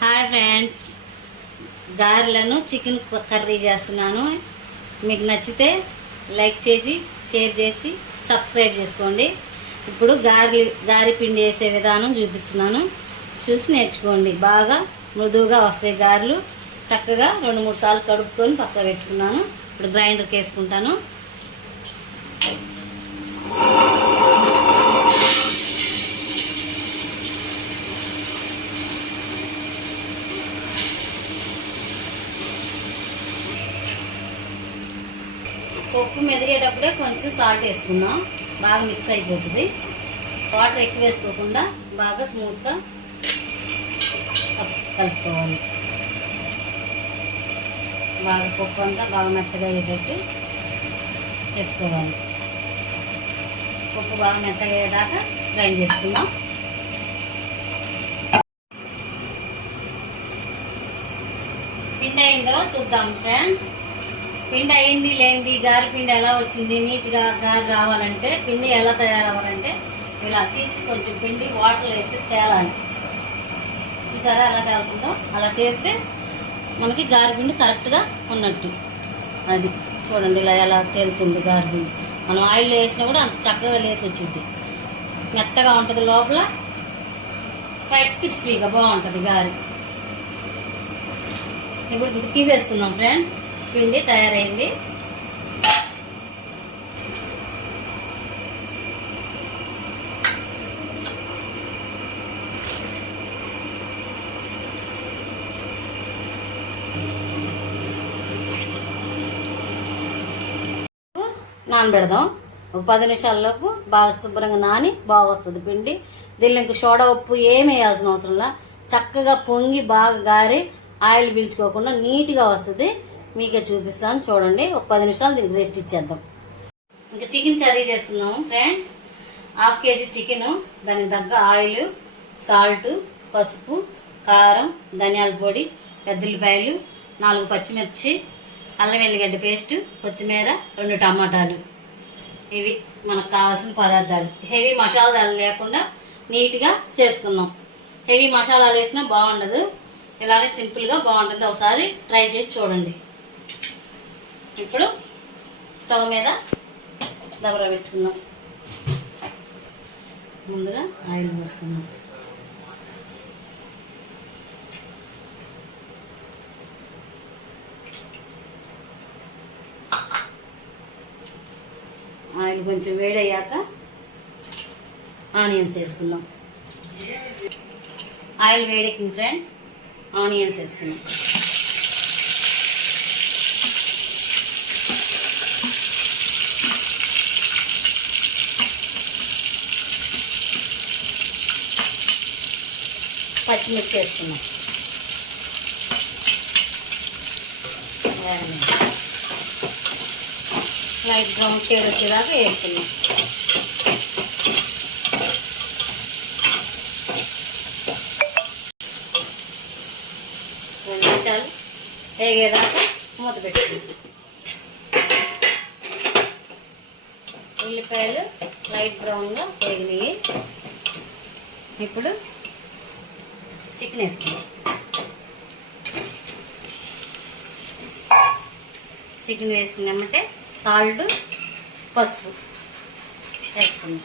Hi friends, గారెలను chicken curry చేస్తున్నాను. మీకు నచ్చితే లైక్ చేసి షేర్ చేసి సబ్స్క్రైబ్ చేసుకోండి. ఇప్పుడు గారి పిండి వేసే విధానం చూపిస్తున్నాను, చూసి నేర్చుకోండి. బాగా మృదువుగా వస్తాయి గారెలు. చక్కగా 2-3 సార్లు కడుక్కొని పక్క పెట్టుకున్నాను. ఇప్పుడు గ్రైండర్కి వేసుకుంటాను. పప్పు మెదిగేటప్పుడే కొంచెం సాల్ట్ వేసుకుందాం, బాగా మిక్స్ అయిపోతుంది. వాటర్ ఎక్కువ వేసుకోకుండా బాగా స్మూత్గా కలుపుకోవాలి. బాగా పప్పు అంతా బాగా మెత్తగా అయ్యేటట్టు వేసుకోవాలి. పప్పు బాగా మెత్తగా అయ్యేదాకా గ్రైండ్ చేసుకుందాం. పిండి అయిందో చూద్దాం ఫ్రెండ్స్. పిండి అయింది లేనిది, గారి పిండి ఎలా వచ్చింది, నీట్గా గారి రావాలంటే, పిండి ఎలా తయారవ్వాలంటే ఇలా తీసి కొంచెం పిండి వాటర్ వేసి తేలాలి. చూసారా ఎలా తేలుతుందో? అలా తేలితే మనకి గారి పిండి కరెక్ట్గా ఉన్నట్టు. అది చూడండి, ఇలా ఎలా తేలుతుంది గారి పిండి. మనం ఆయిల్లో వేసినా కూడా అంత చక్కగా లేసి వచ్చింది. మెత్తగా ఉంటుంది లోపల, బయట క్రిస్పీగా బాగుంటుంది గారి. ఇప్పుడు తీసేసుకుందాం ఫ్రెండ్స్. పిండి తయారైంది. నానబెడదాం. ఒక 10 నిమిషాల్లోపు బాగా శుభ్రంగా నాని బాగా వస్తుంది పిండి. దీనిలో ఇంక సోడా ఉప్పు ఏమి వేయాల్సిన అవసరంలా, చక్కగా పొంగి బాగా గారి ఆయిల్ పీల్చుకోకుండా నీట్గా వస్తుంది. మీకే చూపిస్తాను చూడండి. ఒక 10 నిమిషాలు దీనికి రెస్ట్ ఇచ్చేద్దాం. ఇంకా చికెన్ కర్రీ చేసుకుందాము ఫ్రెండ్స్. 1/2 kg చికెను, దానికి తగ్గ ఆయిల్, సాల్ట్, పసుపు, కారం, ధనియాల పొడి, పెద్దఉల్లిపాయలు, 4 పచ్చిమిర్చి, అల్లం వెల్లిగడ్డ పేస్ట్, కొత్తిమీర, 2 టమాటాలు. ఇవి మనకు కావాల్సిన పదార్థాలు. హెవీ మసాలాలు లేకుండా నీట్గా చేసుకుందాం. హెవీ మసాలాలు వేసినా బాగుండదు, ఇలానే సింపుల్గా బాగుంటుంది. ఒకసారి ట్రై చేసి చూడండి. ఇప్పుడు స్టవ్ మీద దబర పెట్టుకుందాం. ముందుగా ఆయిల్ పోసుకుందాం. ఆయిల్ కొంచెం వేడయ్యాక ఆనియన్స్ వేసుకుందాం. ఆయిల్ వేడెక్కింది ఫ్రెండ్స్, ఆనియన్స్ వేసుకుందాం. పచ్చిమిర్చి వేసుకున్నాం. లైట్ బ్రౌన్ షేడ్ వచ్చేదాకా వేసుకున్నాం. రెండు నిమిషాలు వేగేదాకా మూత పెట్టుకుందాం. ఉల్లిపాయలు లైట్ బ్రౌన్గా వేగినాయి. ఇప్పుడు చికెన్ వేసుకుందాం. చికెన్ వేసుకున్నామంటే సాల్ట్, పసుపు వేసుకుందాం.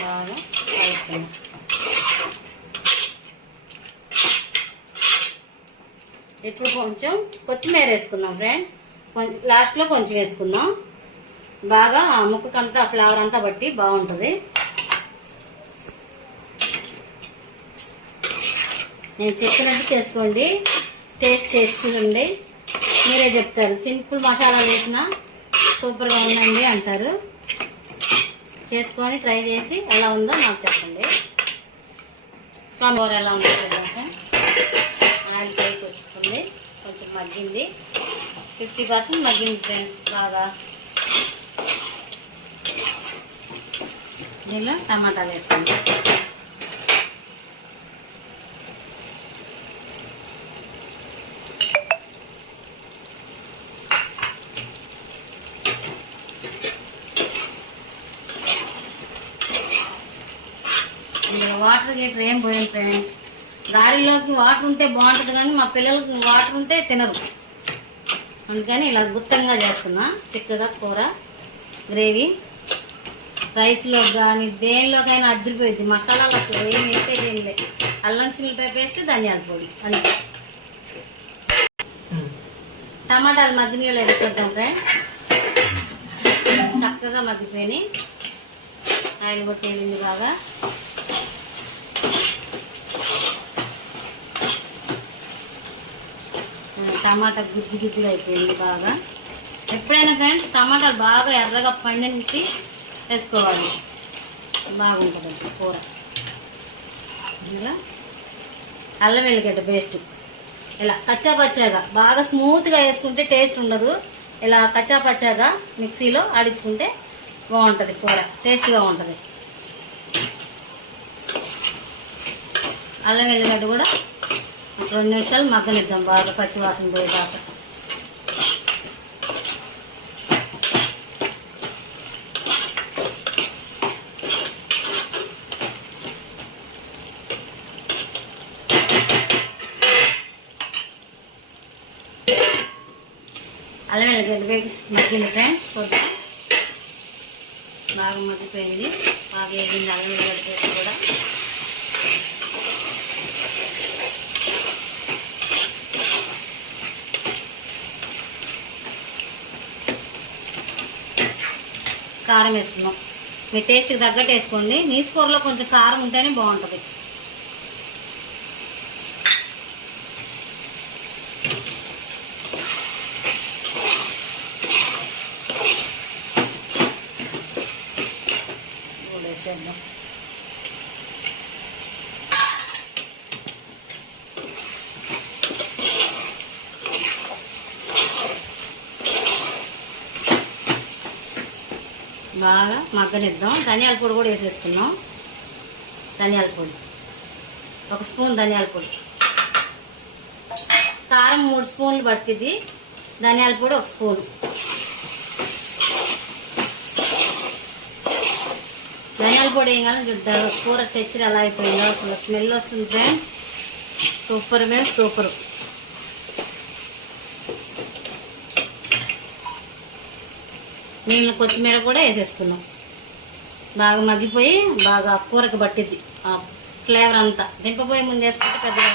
బాగా వేసుకుందాం. ఇప్పుడు కొంచెం కొత్తిమీర వేసుకుందాం ఫ్రెండ్స్. లాస్ట్లో కొంచెం వేసుకుందాం. బాగా ఆ ముక్కకంతా ఫ్లేవర్ అంతా బట్టి బాగుంటుంది. నేను చెప్పినట్టు చేసుకోండి, టేస్ట్ చేసి చూడండి. మీరే చెప్తారు, సింపుల్ మసాలా వేసినా సూపర్గా ఉందండి అంటారు. చేసుకొని ట్రై చేసి ఎలా ఉందో నాకు చెప్పండి. కూర ఎలా ఉందో చూద్దాం. ఆయిల్ పైకి వస్తుంది, కొంచెం మగ్గింది, 50% మగ్గింది ఫ్రెండ్స్ బాగా. దీనిలో టమాటాలు వేసుకోండి. వాటర్ గీటర్ ఏం పోయింది ఫ్రెండ్స్. గారెల్లోకి వాటర్ ఉంటే బాగుంటుంది కానీ మా పిల్లలకి వాటర్ ఉంటే తినరు. అందుకని ఇలా గుత్తంగా చేస్తున్నా. చిక్కగా కూర గ్రేవీ రైస్లో కానీ దేనిలోకైనా అద్దరిపోయింది. మసాలాలు అసలు ఏం వేసేది ఏం లేదు. అల్లం చిల్లిపాయ పేస్ట్, ధనియాల పొడి అంతే. టమాటాలు మగ్గినీళ్ళు లేదు చూద్దాం ఫ్రెండ్స్. చక్కగా మగ్గిపోయినాయి. ఆయిల్ కూడా తేలింది బాగా. టమాటా గుజ్జు గుజ్జుగా అయిపోయింది బాగా. ఎప్పుడైనా ఫ్రెండ్స్ టమాటాలు బాగా ఎర్రగా పండించి వేసుకోవాలి, బాగుంటుంది కూర. ఇలా అల్లం వెల్లిగడ్డ పేస్ట్ ఇలా కచ్చాపచ్చాగా బాగా స్మూత్గా వేసుకుంటే టేస్ట్ ఉండదు. ఇలా కచ్చాపచ్చాగా మిక్సీలో ఆడించుకుంటే బాగుంటుంది కూర, టేస్ట్గా ఉంటుంది. అల్లం వెల్లిగడ్డ కూడా 2 నిమిషాలు మగ్గనిద్దాం బాగా పచ్చివాసన పోయేదాకా. అల్లం వెల్లిగడ్డ మగ్గింది ఫ్రెండ్స్. చూద్దాం, బాగా మగ్గిపోయింది, బాగా వేగింది అల్లం వెల్లిగడ్డ పేస్ట్ కూడా. కారం వేసుకున్నాం. మీ టేస్ట్కి తగ్గట్టు వేసుకోండి. నీసు కూరలో కొంచెం కారం ఉంటేనే బాగుంటుంది. వేసేద్దాం. బాగా మగ్గనిద్దాం. ధనియాల పొడి కూడా వేసేసుకున్నాం. ధనియాల పొడి 1 స్పూన్, ధనియాల పొడి. కారం 3 స్పూన్లు పట్టింది. ధనియాల పొడి 1 స్పూన్. ధనియాల పొడి వేయగానే కూర తెచ్చి ఎలా అయిపోయిందో అసలు స్మెల్ వస్తుంది ఫ్రెండ్స్. సూపర్ మీద సూపర్. నీళ్ళ కొత్తిమీర కూడా వేసేసుకున్నాం. బాగా మగ్గిపోయి బాగా కూరకు పట్టిద్ది ఆ ఫ్లేవర్ అంతా. దింపపోయి ముందు వేసుకుంటే పెద్దగా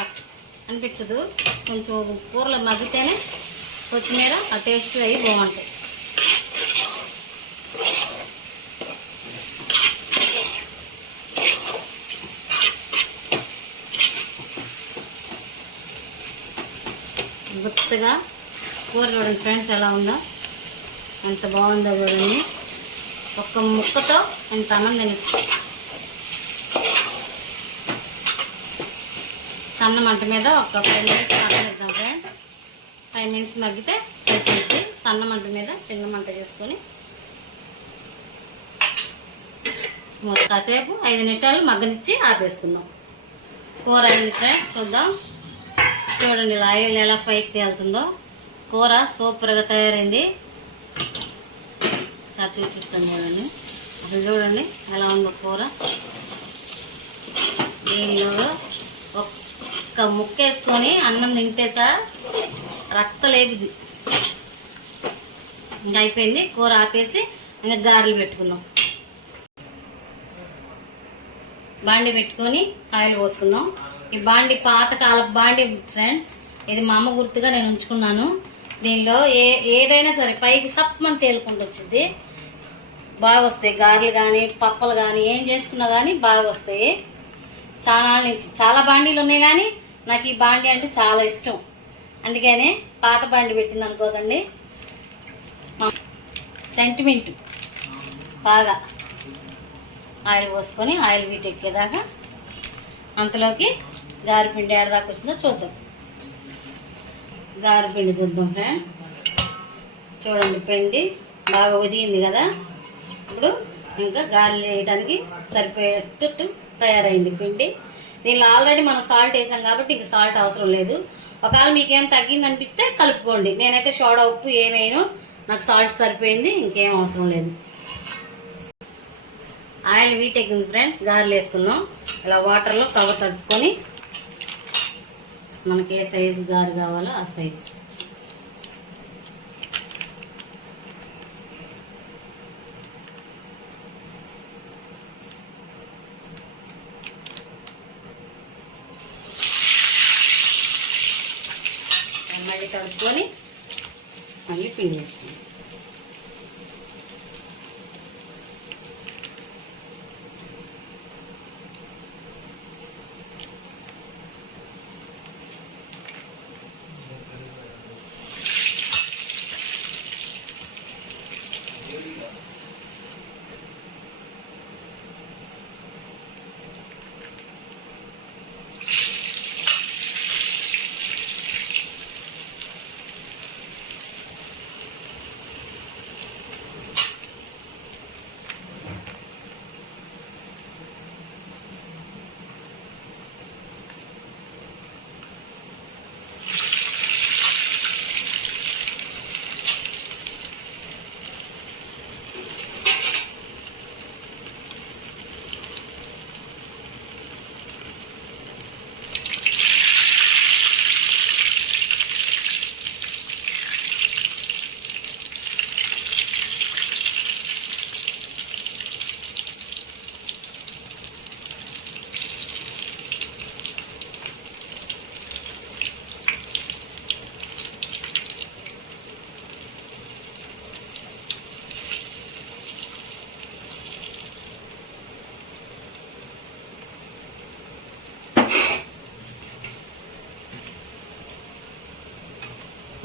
అనిపించదు. కొంచెం కూరలో మగ్గితేనే కొత్తిమీర ఆ టేస్ట్ అయ్యి బాగుంటాయి. గుత్తగా కూర చూడండి ఫ్రెండ్స్ ఎలా ఉందో, ఎంత బాగుందో చూడండి. ఒక్క ముక్కతో ఎంత అన్నం తినచ్చు. సన్న మంట మీద ఒక 5 మినిట్స్ మగ్గనిద్దాం ఫ్రెండ్స్. 5 మినిట్స్ మగ్గితే అయిపోయింది. సన్న మంట మీద చిన్న మంట చేసుకొని కాసేపు 5 నిమిషాలు మగ్గనిచ్చి ఆపేసుకుందాం. కూర అయింది ఫ్రెండ్స్. చూద్దాం. చూడండి ఇలా ఆయిల్ ఎలా పైకి తేలుతుందో. కూర సూపర్గా తయారైంది. సార్ చూపిస్తాను చూడండి. అసలు చూడండి ఎలా ఉందో కూర. దీనిలో ఒక్క ముక్క వేసుకొని అన్నం తింటే సార్ రచ్చలేపిది. ఇంకా అయిపోయింది. కూర ఆపేసి ఇంకా గారెలు పెట్టుకుందాం. బాండి పెట్టుకొని ఆయిల్ పోసుకుందాం. ఈ బాండి పాతకాలపు బాండి ఫ్రెండ్స్. ఇది మా అమ్మ గుర్తుగా నేను ఉంచుకున్నాను. దీనిలో ఏదైనా సరే పైకి సప్పమని తేలుకుంటూ వచ్చింది. బాగా వస్తాయి గారెలు కానీ పప్పలు కానీ ఏం చేసుకున్నా కానీ బాగా వస్తాయి. చాలా బాండీలు ఉన్నాయి కానీ నాకు ఈ బాండి అంటే చాలా ఇష్టం. అందుకనే పాత బాండి పెట్టింది అనుకోకండి. సెంటిమెంట్. బాగా ఆయిల్ పోసుకొని ఆయిల్ వీటెక్కేదాకా అంతలోకి గారెపిండి ఏడదాకా వచ్చిందో చూద్దాం. గారెపిండి చూద్దాం ఫ్రెండ్. చూడండి పిండి బాగా ఉదిగింది కదా. ఇప్పుడు ఇంకా గారెలు వేయడానికి సరిపోయేటట్టు తయారైంది పిండి. దీనిలో ఆల్రెడీ మనం సాల్ట్ వేసాం కాబట్టి ఇంక సాల్ట్ అవసరం లేదు. ఒకవేళ మీకేం తగ్గింది అనిపిస్తే కలుపుకోండి. నేనైతే సోడా ఉప్పు ఏమేను, నాకు సాల్ట్ సరిపోయింది, ఇంకేం అవసరం లేదు. ఆయిల్ వీటెక్కింది ఫ్రెండ్స్. గారెలు వేసుకున్నాం. ఇలా వాటర్లో కవర్ తడుపుకొని మనకి ఏ సైజు గారు కావాలో ఆ సైజు. మళ్ళీ తడుపుకొని మళ్ళీ పిండి వేసుకుంటాం.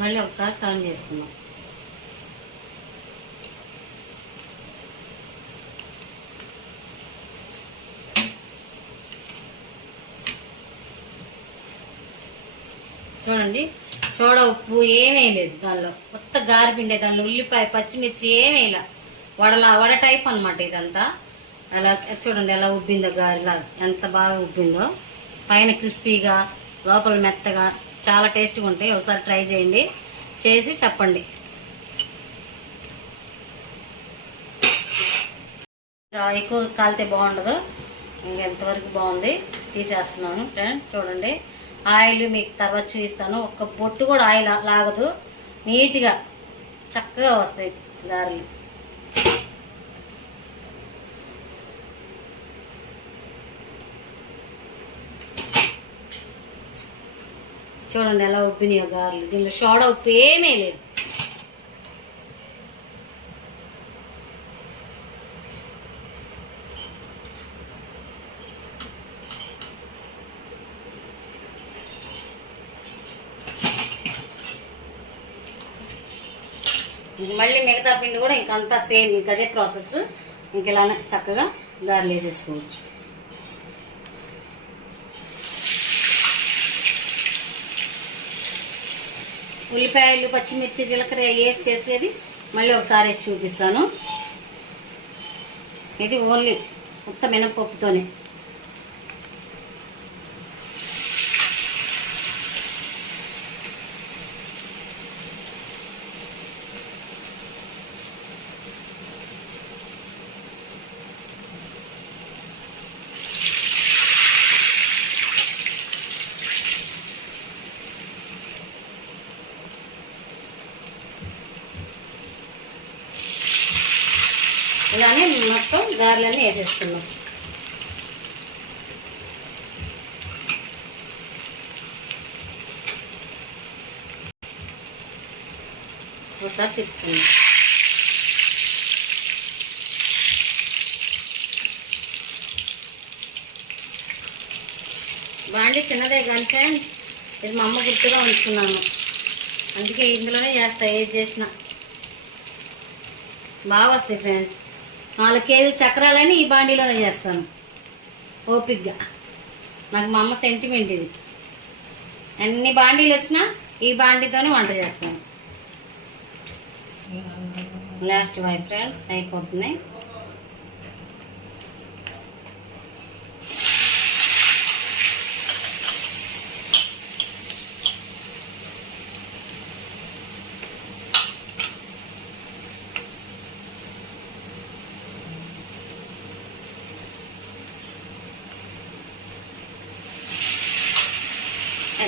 మళ్ళీ ఒకసారి టర్న్ చేసుకుందాం. చూడండి, సోడా ఉప్పు ఏమీ లేదు దానిలో, కొత్త గారిపిండే, దానిలో ఉల్లిపాయ పచ్చిమిర్చి ఏమీ ఇలా వడ టైప్ అనమాట ఇదంతా. అలా చూడండి ఎలా ఉబ్బిందో, గారిలా ఎంత బాగా ఉబ్బిందో, పైన క్రిస్పీగా లోపల మెత్తగా చాలా టేస్ట్గా ఉంటాయి. ఒకసారి ట్రై చేయండి, చేసి చెప్పండి. ఎక్కువ కాలితే బాగుండదు, ఇంకెంతవరకు బాగుంది. తీసేస్తున్నాను ఫ్రెండ్. చూడండి, ఆయిల్ మీకు తర్వాత చూపిస్తాను. ఒక్క బొట్టు కూడా ఆయిల్ లాగదు, నీట్గా చక్కగా వస్తాయి గారెలు. చూడండి ఎలా ఉప్పినాయో గారెలు. దీనిలో సోడా ఉప్పు ఏమీ లేదు. మళ్ళీ మిగతా పిండి కూడా ఇంకంతా సేమ్, ఇంకదే ప్రాసెస్. ఇంక ఇలానే చక్కగా గారెలు వేసేసుకోవచ్చు. ఉల్లిపాయలు పచ్చిమిర్చి జీలకర్ర వేసి చేసేది మళ్ళీ ఒకసారి వేసి చూపిస్తాను. ఇది ఓన్లీ ఉత్త మినపప్పుతోనే. ఇలానే మొత్తం గారెలన్నీ వేసేస్తున్నాం. ఒకసారి తిప్పుకుందాం. బాండి చిన్నదే కానీ ఫ్రెండ్, ఇది మా అమ్మ గుర్తుగా ఉంచుకున్నాను, అందుకే ఇందులోనే చేస్తా. ఏది చేసినా బాగా వస్తాయి ఫ్రెండ్స్. 4 కేజీలు చక్రాలని ఈ బాండీలోనే చేస్తాను ఓపిక్గా. నాకు మా అమ్మ సెంటిమెంట్ ఇది. అన్ని బాండీలు వచ్చినా ఈ బాండీతోనే వంట చేస్తాను. లాస్ట్ వై ఫ్రెండ్స్ అయిపోతున్నాయి.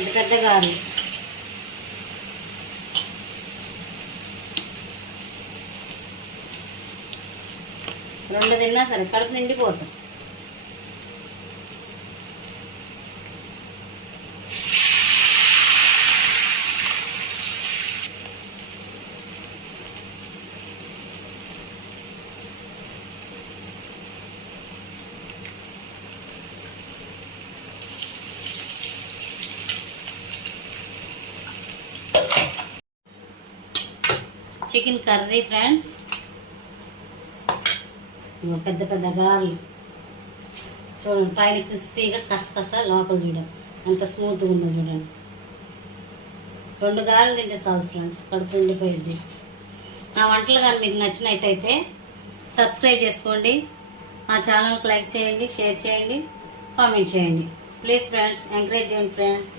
పెద్ద పెద్ద గారెలు. రెండు తిన్నా సరే కడుపు నిండిపోతాం. చికెన్ కర్రీ ఫ్రెండ్స్, పెద్ద పెద్ద గారెలు చూడండి, పైన క్రిస్పీగా కసకస, లోపల చూడండి ఎంత స్మూత్గా ఉందో చూడండి. 2 గారెలు తింటే చాలు ఫ్రెండ్స్, కడుపు నిండిపోయింది. నా వంటలు కానీ మీకు నచ్చినట్టయితే సబ్స్క్రైబ్ చేసుకోండి, మా ఛానల్కి లైక్ చేయండి, షేర్ చేయండి, కామెంట్ చేయండి. ప్లీజ్ ఫ్రెండ్స్, ఎంకరేజ్ చేయండి ఫ్రెండ్స్.